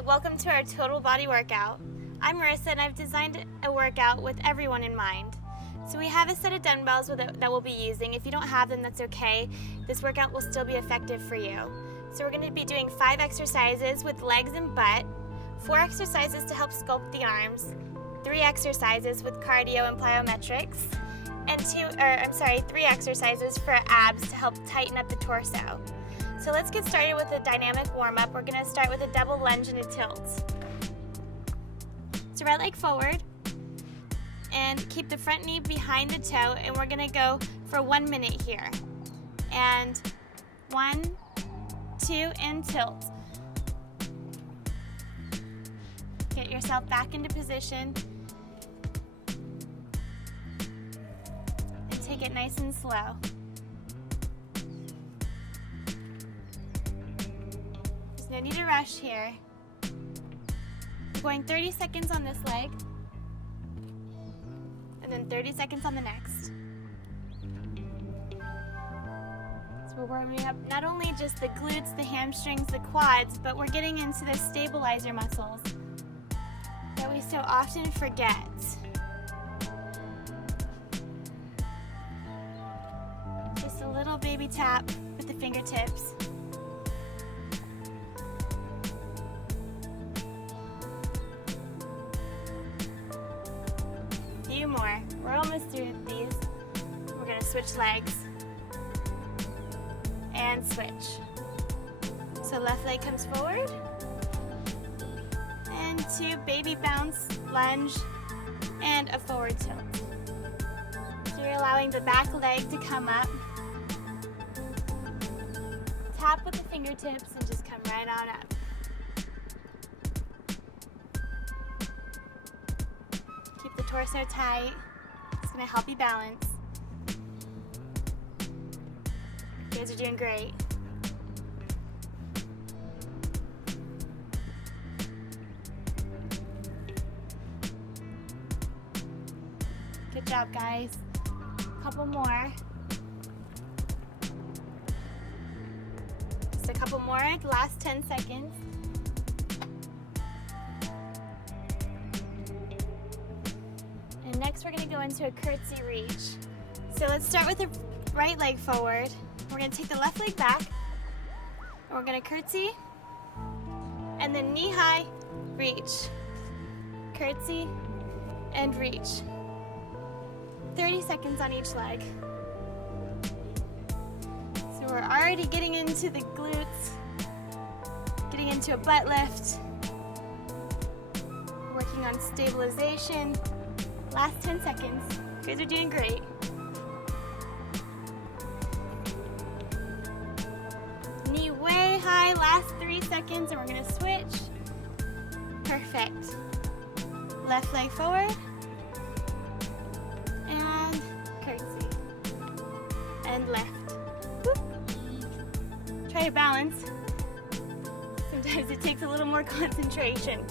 Hi, welcome to our total body workout. I'm Marissa and I've designed a workout with everyone in mind. So we have a set of dumbbells that we'll be using. If you don't have them, that's okay. This workout will still be effective for you. So we're going to be doing 5 exercises with legs and butt, 4 exercises to help sculpt the arms, 3 exercises with cardio and plyometrics, and 3 exercises for abs to help tighten up the torso. So let's get started with a dynamic warm-up. We're going to start with a double lunge and a tilt. So right leg forward and keep the front knee behind the toe, and we're going to go for 1 minute here. And 1, 2, and tilt. Get yourself back into position and take it nice and slow. No need to rush here. We're going 30 seconds on this leg, and then 30 seconds on the next. So we're warming up not only just the glutes, the hamstrings, the quads, but we're getting into the stabilizer muscles that we so often forget. Just a little baby tap with the fingertips. More. We're almost through these. We're going to switch legs and switch. So left leg comes forward and 2 baby bounce, lunge, and a forward tilt. So you're allowing the back leg to come up. Tap with the fingertips and just come right on up. Keep the torso tight. It's going to help you balance. You guys are doing great. Good job, guys. Couple more. Just a couple more, the last 10 seconds. Next, we're going to go into a Curtsy Reach. So let's start with the right leg forward. We're going to take the left leg back, and we're going to curtsy, and then knee-high reach. Curtsy and reach. 30 seconds on each leg. So we're already getting into the glutes, getting into a butt lift, working on stabilization. Last 10 seconds. You guys are doing great. Knee way high, last 3 seconds, and we're gonna switch. Perfect. Left leg forward. And curtsy. And left. Whoop. Try to balance. Sometimes it takes a little more concentration.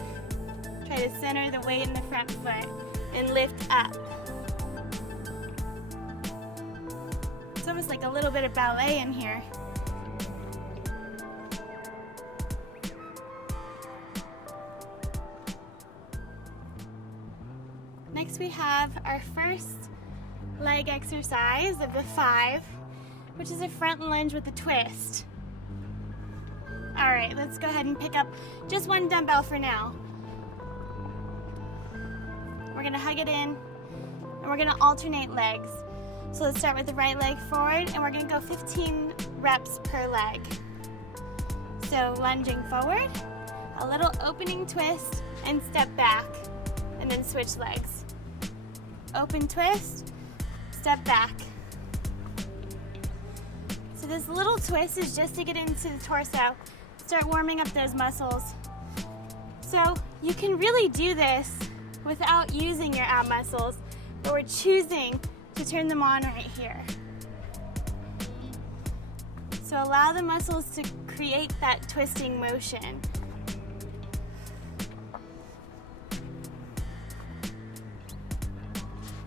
Try to center the weight in the front foot and lift up. It's almost like a little bit of ballet in here. Next we have our first leg exercise of the 5, which is a front lunge with a twist. All right, let's go ahead and pick up just 1 dumbbell for now. We're going to hug it in, and we're going to alternate legs. So let's start with the right leg forward, and we're going to go 15 reps per leg. So lunging forward, a little opening twist, and step back, and then switch legs. Open twist, step back. So this little twist is just to get into the torso, start warming up those muscles. So you can really do this without using your ab muscles, but we're choosing to turn them on right here. So allow the muscles to create that twisting motion.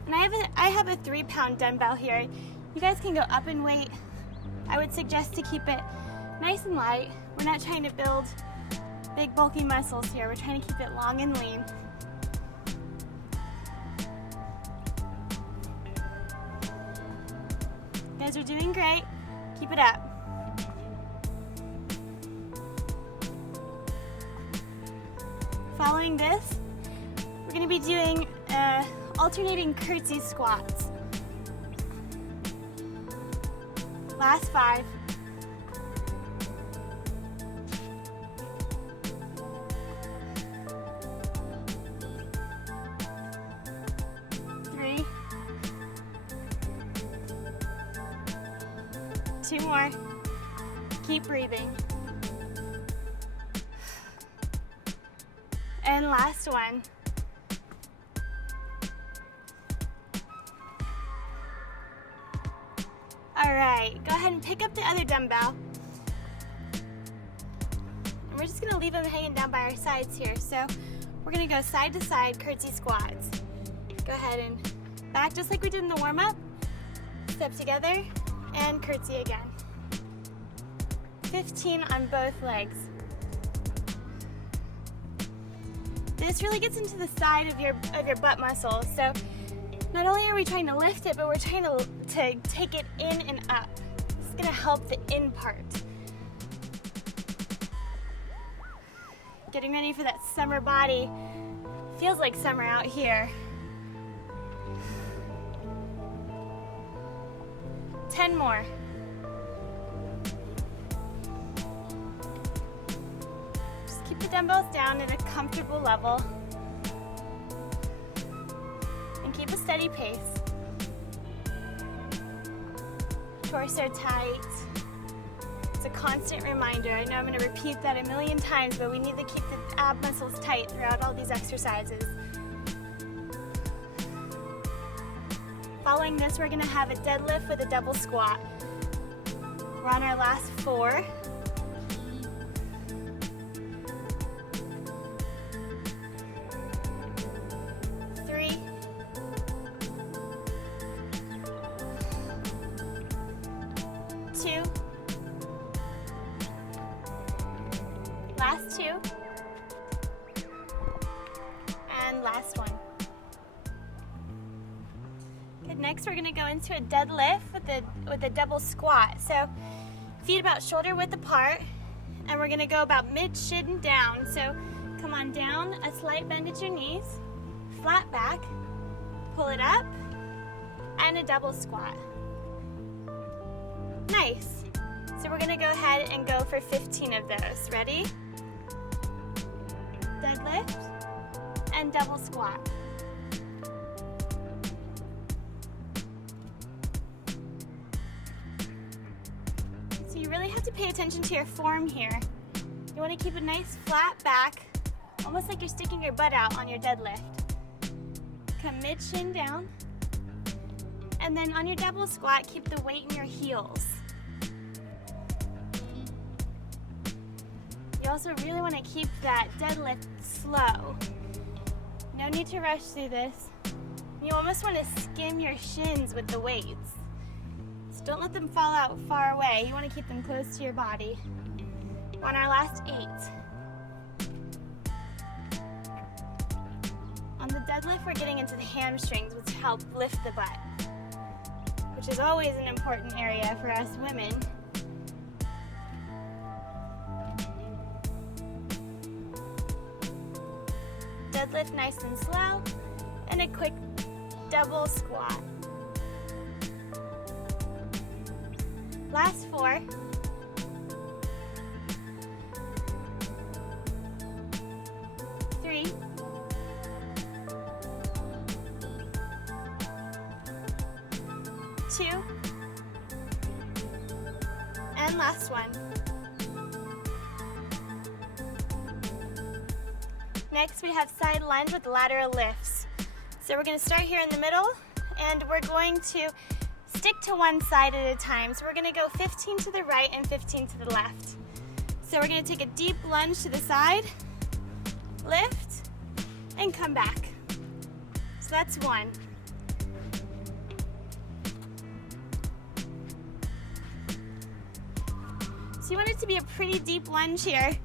And I have a 3-pound dumbbell here. You guys can go up in weight. I would suggest to keep it nice and light. We're not trying to build big bulky muscles here. We're trying to keep it long and lean. You guys are doing great. Keep it up. Following this, we're going to be doing alternating curtsy squats. Last 5. 3. 2 more. Keep breathing. And last one. All right, go ahead and pick up the other dumbbell. And we're just gonna leave them hanging down by our sides here. So we're gonna go side to side curtsy squats. Go ahead and back just like we did in the warm-up. Step together and curtsy again. 15 on both legs. This really gets into the side of your butt muscles. So not only are we trying to lift it, but we're trying to take it in and up. This is gonna help the in part. Getting ready for that summer body. Feels like summer out here. 10 more. Keep the dumbbells down at a comfortable level and keep a steady pace. Torso tight. It's a constant reminder. I know I'm going to repeat that a million times, but we need to keep the ab muscles tight throughout all these exercises. Following this, we're going to have a deadlift with a double squat. We're on our last 4. 2. Last 2. And last one. Good, next we're gonna go into a deadlift with a double squat. So feet about shoulder width apart, and we're gonna go about mid-shin down. So come on down, a slight bend at your knees, flat back, pull it up, and a double squat. Nice. So we're gonna go ahead and go for 15 of those. Ready? Deadlift and double squat. So you really have to pay attention to your form here. You wanna keep a nice flat back, almost like you're sticking your butt out on your deadlift. Come mid-shin down. And then on your double squat, keep the weight in your heels. You also really want to keep that deadlift slow. No need to rush through this. You almost want to skim your shins with the weights. So don't let them fall out far away. You want to keep them close to your body. We're on our last 8. On the deadlift, we're getting into the hamstrings, which help lift the butt, which is always an important area for us women. Deadlift nice and slow, and a quick double squat. Last 4. 3. 2. And last one. Next, we have side lunge with lateral lifts. So we're going to start here in the middle, and we're going to stick to one side at a time. So we're going to go 15 to the right and 15 to the left. So we're going to take a deep lunge to the side, lift, and come back. So that's 1. So you want it to be a pretty deep lunge here.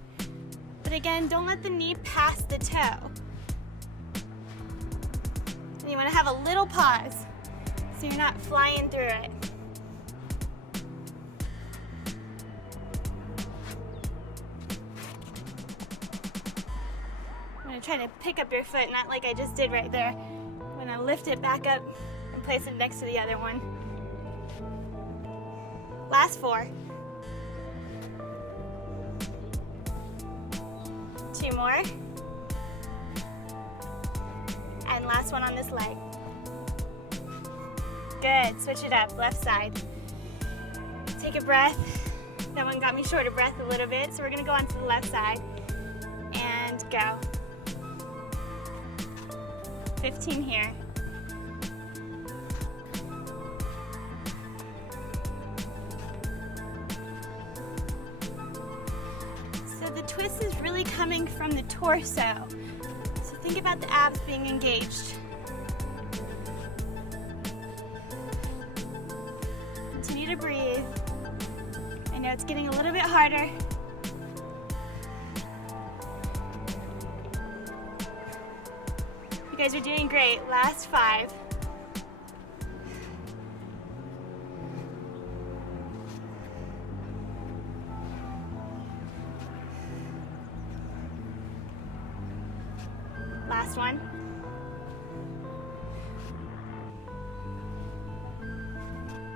But again, don't let the knee pass the toe. And you want to have a little pause so you're not flying through it. I'm going to try to pick up your foot, not like I just did right there. I'm going to lift it back up and place it next to the other one. Last 4. 2 more. And last one on this leg. Good, switch it up, left side. Take a breath. That one got me short of breath a little bit, so we're gonna go on to the left side. And go. 15 here. So the twist is really coming from the torso. So think about the abs being engaged. Continue to breathe. I know it's getting a little bit harder. You guys are doing great. Last 5. Last one.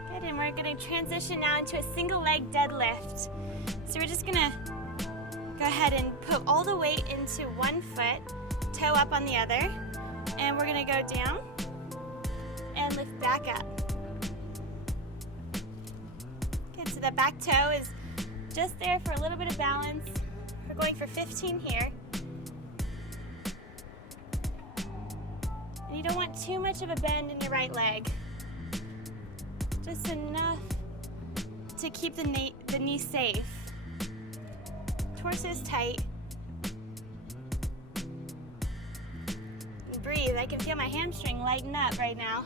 Good, and we're going to transition now into a single leg deadlift. So we're just going to go ahead and put all the weight into one foot, toe up on the other, and we're going to go down and lift back up. Good, so the back toe is just there for a little bit of balance. We're going for 15 here. And you don't want too much of a bend in your right leg. Just enough to keep the knee safe. Torso's tight. And breathe. I can feel my hamstring lighten up right now.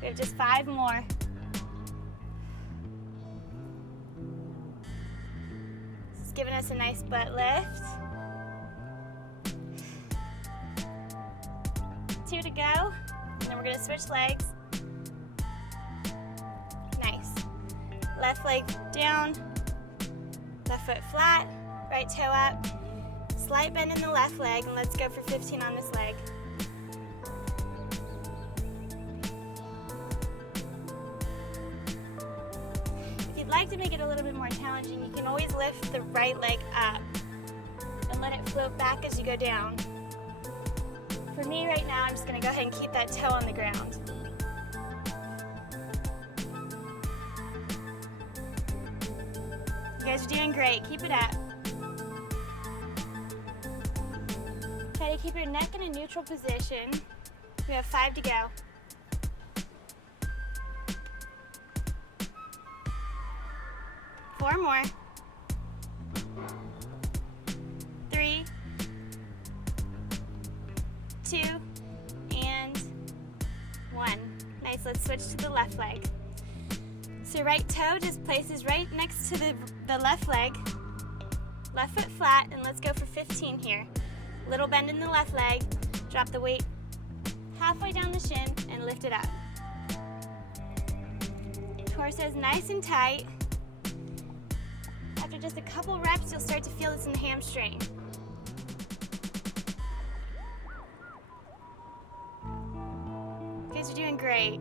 We have just 5 more. This is giving us a nice butt lift. 2 to go, and then we're going to switch legs. Nice. Left leg down, left foot flat, right toe up, slight bend in the left leg, and let's go for 15 on this leg. If you'd like to make it a little bit more challenging, you can always lift the right leg up and let it float back as you go down. For me right now, I'm just going to go ahead and keep that toe on the ground. You guys are doing great. Keep it up. Try to keep your neck in a neutral position. We have 5 to go. 4 more. 3, 2, and 1. Nice, let's switch to the left leg. So right toe just places right next to the left leg. Left foot flat, and let's go for 15 here. Little bend in the left leg, drop the weight halfway down the shin, and lift it up. Torso's nice and tight. After just a couple reps, you'll start to feel this in the hamstring. You guys are doing great.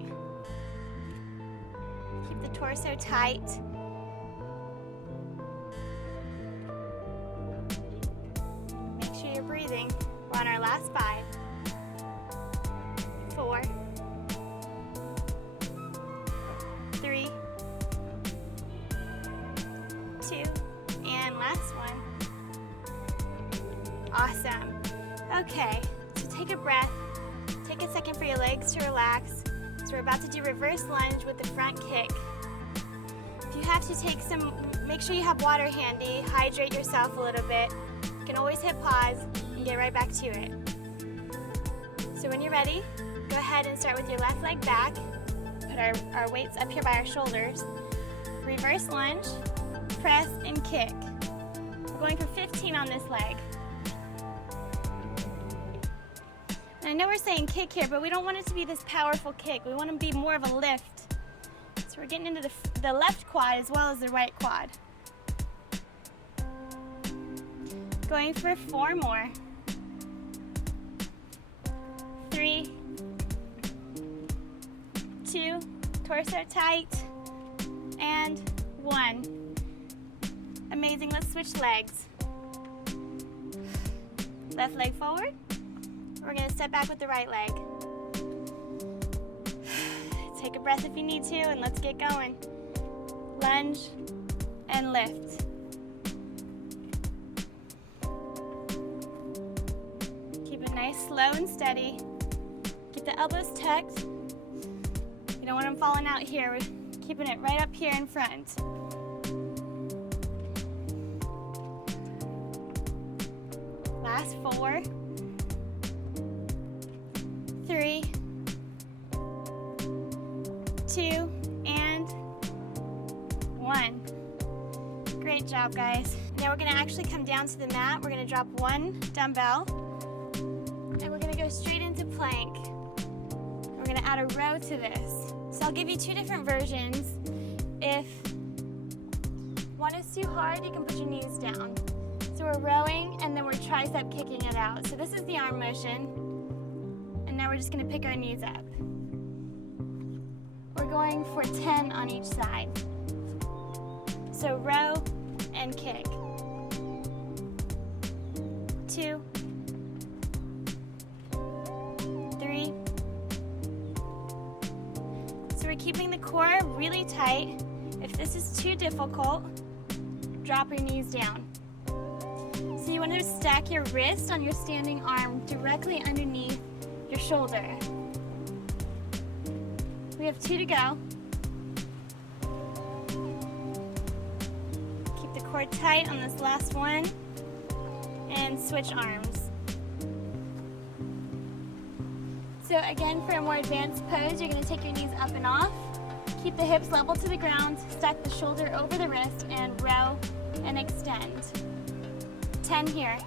Keep the torso tight. Make sure you're breathing. We're on our last 5. 4, 3, 2, and last one. Awesome. Okay, so take a breath. Take a second for your legs to relax. So we're about to do reverse lunge with the front kick. If you have to take some, make sure you have water handy. Hydrate yourself a little bit. You can always hit pause and get right back to it. So when you're ready, go ahead and start with your left leg back. Put our weights up here by our shoulders. Reverse lunge, press, and kick. We're going for 15 on this leg. And I know we're saying kick here, but we don't want it to be this powerful kick. We want it to be more of a lift. So we're getting into the left quad as well as the right quad. Going for 4 more. 3, 2, torso tight, and 1. Amazing, let's switch legs. Left leg forward. We're gonna step back with the right leg. Take a breath if you need to, and let's get going. Lunge and lift. Keep it nice, slow, and steady. Keep the elbows tucked. You don't want them falling out here. We're keeping it right up here in front. Last 4, 3, 2, and 1. Great job, guys. Now we're gonna actually come down to the mat. We're gonna drop 1 dumbbell, and we're gonna go straight into plank. We're gonna add a row to this. So I'll give you 2 different versions. If one is too hard, you can put your knees down. So we're rowing, and then we're tricep kicking it out. So this is the arm motion, and now we're just gonna pick our knees up. We're going for 10 on each side. So row and kick. 2, 3. So we're keeping the core really tight. If this is too difficult, drop your knees down. So you want to stack your wrist on your standing arm directly underneath your shoulder. We have 2 to go. Keep the core tight on this last one, and switch arms. So again, for a more advanced pose, you're going to take your knees up and off. Keep the hips level to the ground, stack the shoulder over the wrist, and row and extend. 10 here.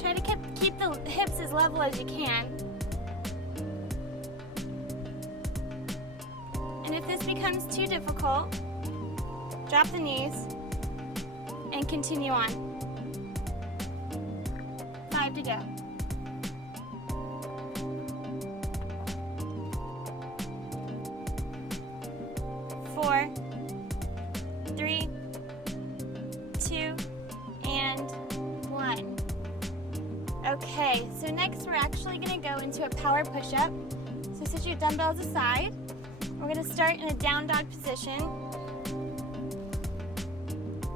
Try to keep the hips as level as you can. And if this becomes too difficult, drop the knees and continue on. 5 to go. 4, 3, 2, and 1. Okay, so next we're actually going to go into a power push-up. So set your dumbbells aside. We're going to start in a down dog position.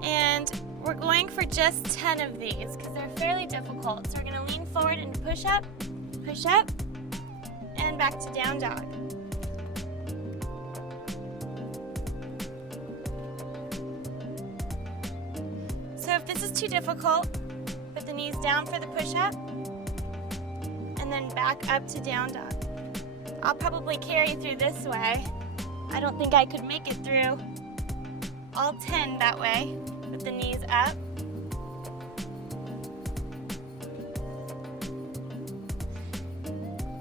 And we're going for just 10 of these because they're fairly difficult. So we're going to lean forward and push up, and back to down dog. So if this is too difficult, put the knees down for the push-up, and then back up to down dog. I'll probably carry through this way. I don't think I could make it through all 10 that way, with the knees up.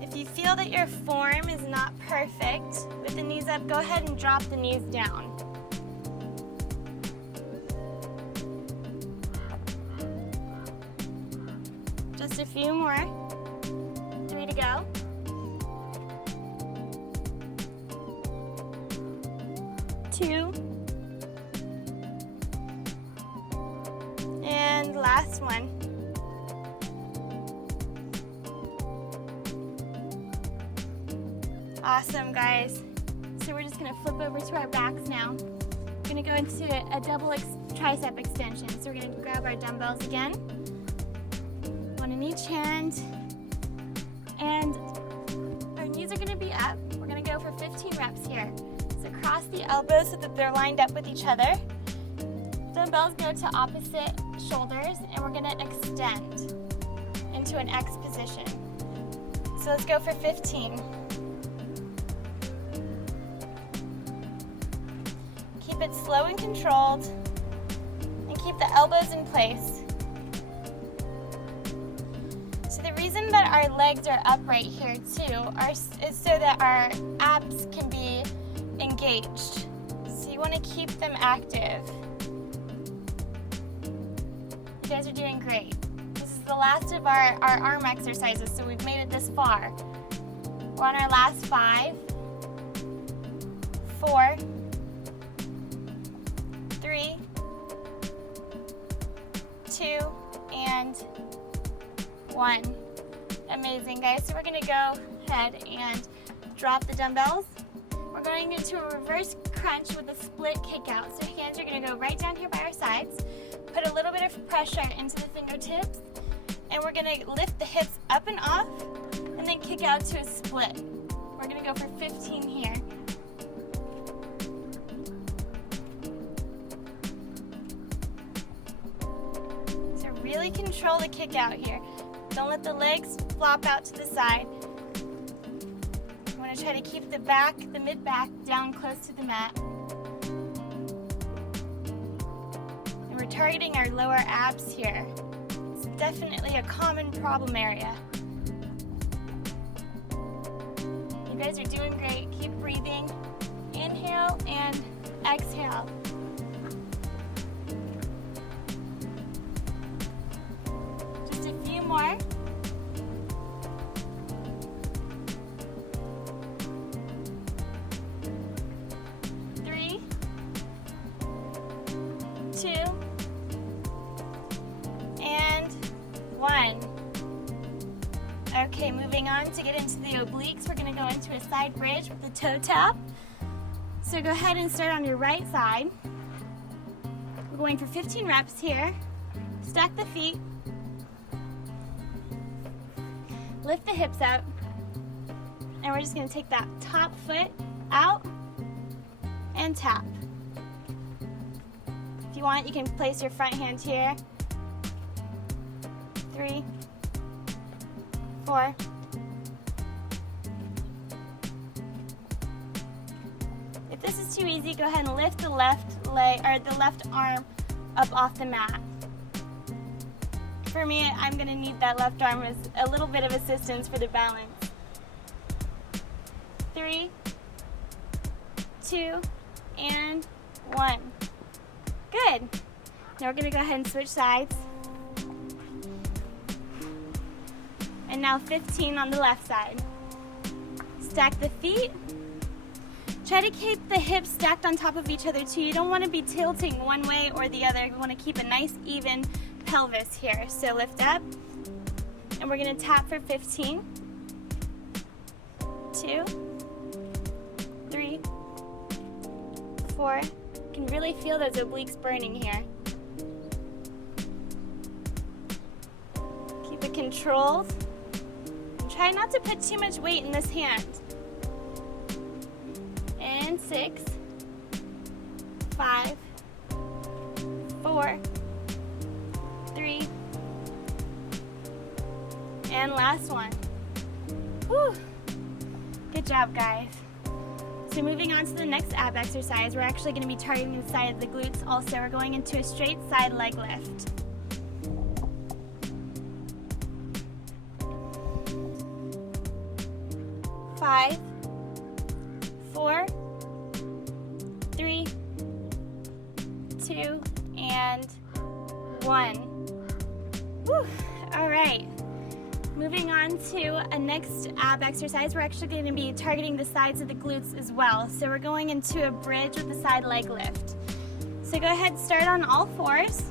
If you feel that your form is not perfect with the knees up, go ahead and drop the knees down. Just a few more. 3 to go. 2. And last one. Awesome, guys. So we're just gonna flip over to our backs now. We're gonna go into a double tricep extension. So we're gonna grab our dumbbells again. One in each hand. And our knees are gonna be up. We're gonna go for 15 reps here. So cross the elbows so that they're lined up with each other. Dumbbells go to opposite shoulders, and we're gonna extend into an X position. So let's go for 15. Keep Keep it slow and controlled, and keep the elbows in place. So the reason that our legs are upright here too is so that our abs can be engaged. So you want to keep them active. You guys are doing great. This is the last of our arm exercises, so we've made it this far. We're on our last 5, 4, 3, 2, and 1. Amazing, guys. So we're going to go ahead and drop the dumbbells. We're going into a reverse crunch with a split kick out. So hands are going to go right down here by our sides. Put a little bit of pressure into the fingertips, and we're going to lift the hips up and off, and then kick out to a split. We're going to go for 15 here. So really control the kick out here. Don't let the legs flop out to the side. You want to try to keep the back, the mid-back, down close to the mat. And we're targeting our lower abs here. It's definitely a common problem area. You guys are doing great. Keep breathing. Inhale and exhale. Just a few more. Three, 2, and 1. Okay, moving on to get into the obliques, we're going to go into a side bridge with the toe tap. So go ahead and start on your right side. We're going for 15 reps here. Stack the feet. Lift the hips up. And we're just going to take that top foot out and tap. If you want, you can place your front hand here. 3, 4. If this is too easy, go ahead and lift the left leg or the left arm up off the mat. For me, I'm going to need that left arm as a little bit of assistance for the balance. 3, 2, and 1. Good. Now we're going to go ahead and switch sides. And now 15 on the left side. Stack the feet. Try to keep the hips stacked on top of each other too. You don't want to be tilting one way or the other. You want to keep a nice even pelvis here. So lift up. And we're going to tap for 15. 2, 3, 4. You can really feel those obliques burning here. Keep it controlled. Try not to put too much weight in this hand. And 6, 5, 4, 3, and last one. Whew. Good job, guys. So moving on to the next ab exercise, we're actually going to be targeting the side of the glutes also. We're going into a straight side leg lift. 5, 4, 3, 2, and 1. Whew. All right. Moving on to a next ab exercise, we're actually going to be targeting the sides of the glutes as well. So we're going into a bridge with the side leg lift. So go ahead and start on all fours.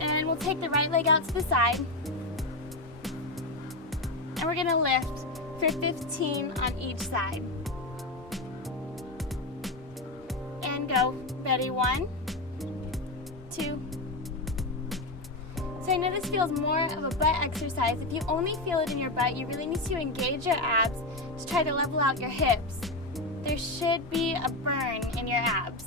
And we'll take the right leg out to the side. And we're going to lift for 15 on each side. And go. Ready? 1, 2. So I know this feels more of a butt exercise. If you only feel it in your butt, you really need to engage your abs to try to level out your hips. There should be a burn in your abs.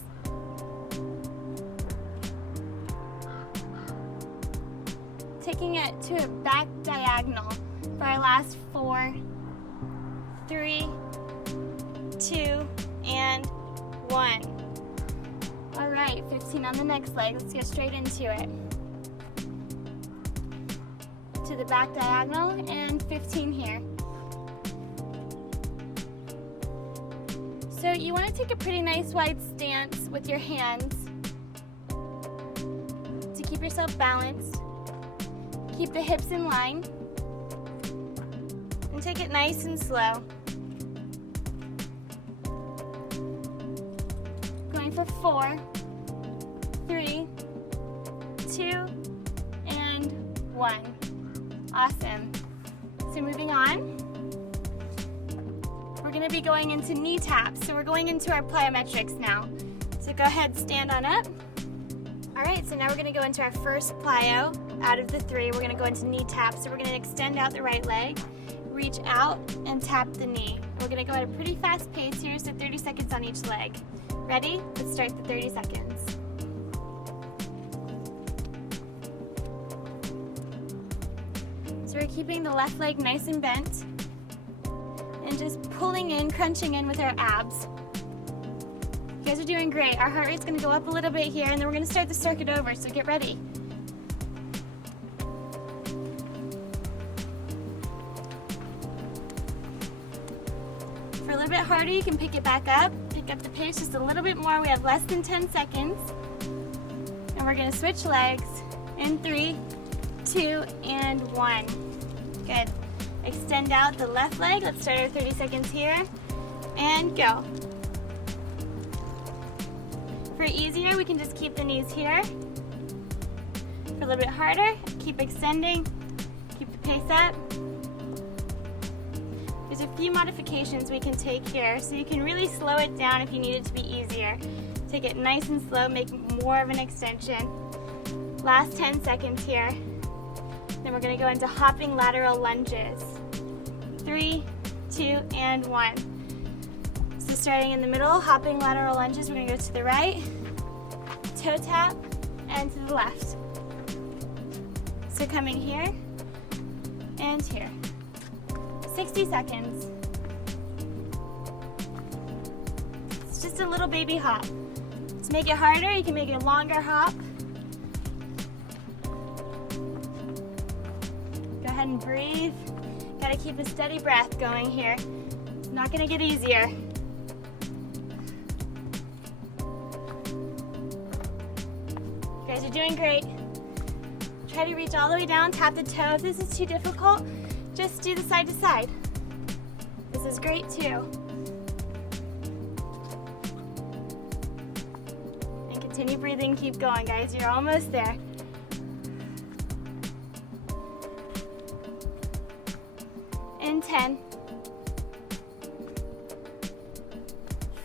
Taking it to a back diagonal for our last 4, 3, 2, and 1. All right, 15 on the next leg. Let's get straight into it. To the back diagonal and 15 here. So you want to take a pretty nice wide stance with your hands to keep yourself balanced. Keep the hips in line and take it nice and slow. Going for 4, 3, 2, and 1. Awesome. So moving on, we're going to be going into knee taps. So we're going into our plyometrics now. So go ahead, stand on up. All right, so now we're going to go into our first plyo out of the 3. We're going to go into knee taps. So we're going to extend out the right leg, reach out, and tap the knee. We're going to go at a pretty fast pace here, so 30 seconds on each leg. Ready? Let's start the 30 seconds. So we're keeping the left leg nice and bent and just pulling in, crunching in with our abs. You guys are doing great. Our heart rate's going to go up a little bit here, and then we're going to start the circuit over, so get ready. For a little bit harder, you can pick it back up. Pick up the pace just a little bit more. We have less than 10 seconds. And we're going to switch legs in 3, 2, and 1. Good. Extend out the left leg. Let's start our 30 seconds here. And go. For easier, we can just keep the knees here. For a little bit harder, keep extending. Keep the pace up. There's a few modifications we can take here, so you can really slow it down if you need it to be easier. Take it nice and slow, make more of an extension. Last 10 seconds here. Then we're going to go into hopping lateral lunges. 3, 2, and 1. So starting in the middle, hopping lateral lunges, we're going to go to the right, toe tap, and to the left. So coming here, and here. 60 seconds. It's just a little baby hop. To make it harder, you can make it a longer hop. Go ahead and breathe. Gotta keep a steady breath going here. It's not gonna get easier. You guys are doing great. Try to reach all the way down, tap the toe. If this is too difficult, just do the side to side. This is great too. And continue breathing, keep going, guys. You're almost there. In 10,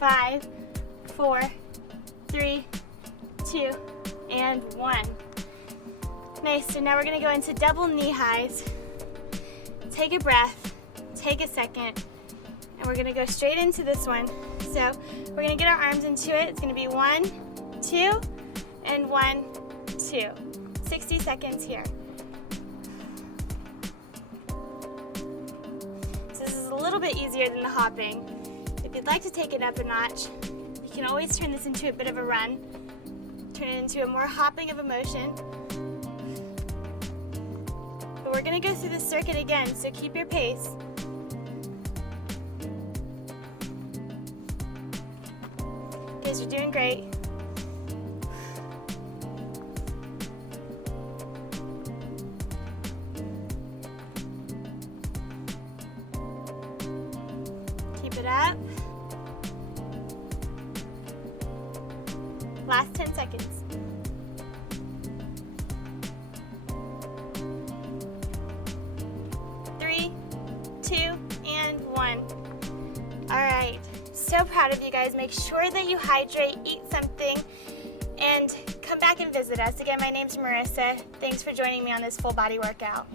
5, 4, 3, 2, and 1. Nice, so now we're gonna go into double knee highs. Take a breath, take a second, and we're gonna go straight into this one. So we're gonna get our arms into it. It's gonna be 1, 2, and 1, 2. 60 seconds here. So this is a little bit easier than the hopping. If you'd like to take it up a notch, you can always turn this into a bit of a run. Turn it into a more hopping of a motion. But we're gonna go through this circuit again, so keep your pace. You guys are doing great. Keep it up. Last 10 seconds. All right, so proud of you guys. Make sure that you hydrate, eat something, and come back and visit us. Again, my name's Marissa. Thanks for joining me on this full body workout.